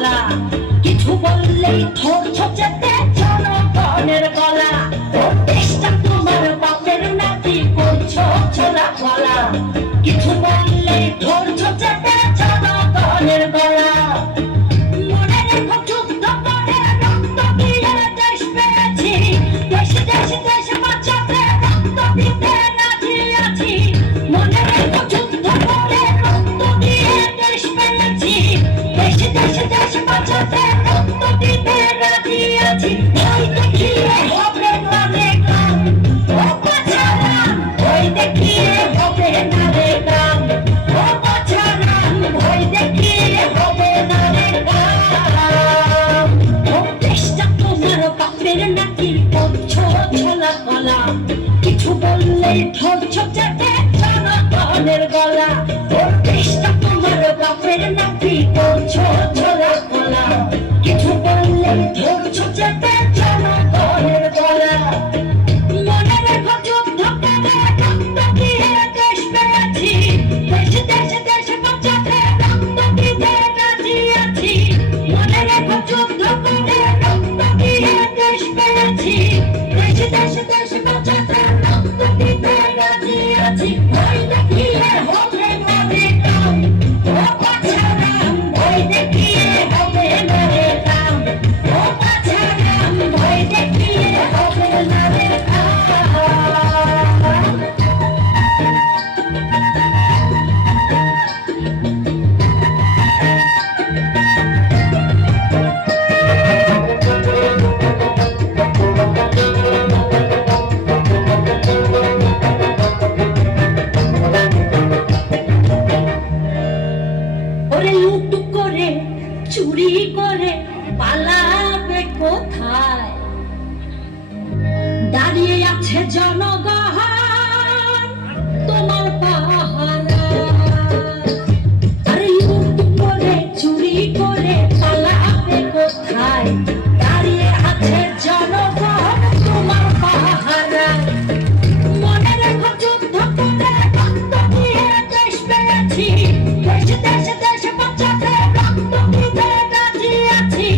গলা, কিছু বললেই ধরছো চেপে জনগণের গলা। ওর দেশটা তোমার বাপের নাতি, করছো ছোলা গলা, কিছু বললেই ধরছো চেপে জনগণের গলা। মনে রেখো যুদ্ধ করে রক্ত দিয়ে দেশ পেয়েছি, দেশ দেশ দেশ বাঁচাতে রক্ত দিতে রাজি আছি। মনে রেখো যুদ্ধ করে রক্ত দিয়ে দেশ পেয়েছি, দেশ দেশ দেশ বাঁচাতে রক্ত দিতে রাজি আছি। ভয় দেখিয়ে হবে না রে কাম, ও বাছারাম, ভয় দেখিয়ে হবে না রে কাম, ও বাছারাম, ভয় দেখিয়ে হবে না রে কাম। ও দেশটা তোমার বাপের নাকি, করছো ছোলা গলা, কিছু বললেই ধরছো চেপে জনগণের গলা। ও দেশটা তোমার বাপের নাকি, করছো ছোলা গলা, কিছু বললেই ধরছো চেপে জনগণের গলা। মনে রেখো যুদ্ধ করে রক্ত দিয়ে দেশ পেয়েছি, দেশ দেশ দেশ বাঁচাতে রক্ত দিতে রাজি আছি। মনে রেখো যুদ্ধ করে রক্ত দিয়ে দেশ পেয়েছি, দেশ দেশ দেশ বাঁচাতে রক্ত দিতে রাজি আছি। ভয় দেখিয়ে হবে না রে কাম, ও বাছারাম, ভয় দেখিয়ে হবে না রে কাম, ও বাছারাম, ভয় দেখিয়ে হবে না রে কাম। ওরে লুট করে চুরি করে পালাবে কোথায়, দাঁড়িয়ে আছে জনগণ তোমার পাহারা। আরে লুট করে চুরি করে পালাবে কোথায়, দাঁড়িয়ে আছে জনগণ তোমার পাহারা। মনে রেখো যুদ্ধ করে রক্ত দিয়ে দেশ পেয়েছি, দেশ দেশ দেশ বাঁচাতে রক্ত দিতে রাজি আছি।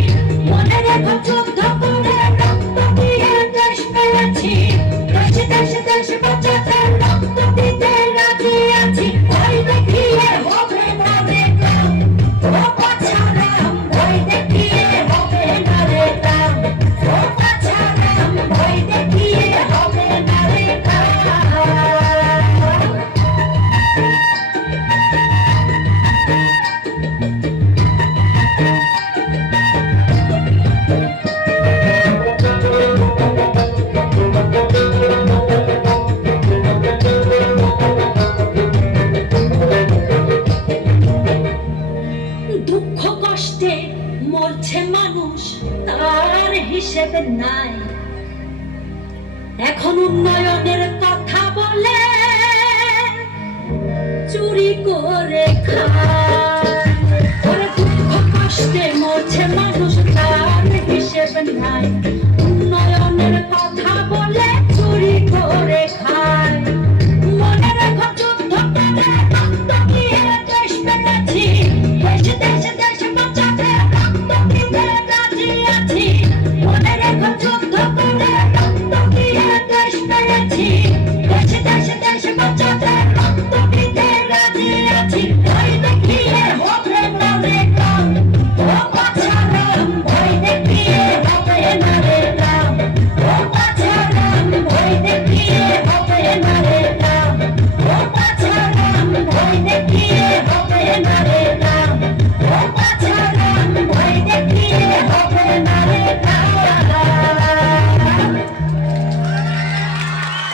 মনে রেখো যুদ্ধ করে রক্ত দিয়ে দেশ পেয়েছি, দেশ দেশ দেশ বাঁচাতে রক্ত দিতে রাজি আছি। ভয় দেখিয়ে হবে না রে কাম, ও বাছারাম, ভয় দেখিয়ে হবে না রে কাম, ও বাছারাম, ভয় দেখিয়ে হবে না রে কাম। দুঃখ কষ্টে মরছে মানুষ, তার হিসেবে নাই। এখন উন্নয়নের কথা বলে চুরি করে খায়। ওরে দুঃখ কষ্টে মরছে মানুষ, তার হিসেবে নাই।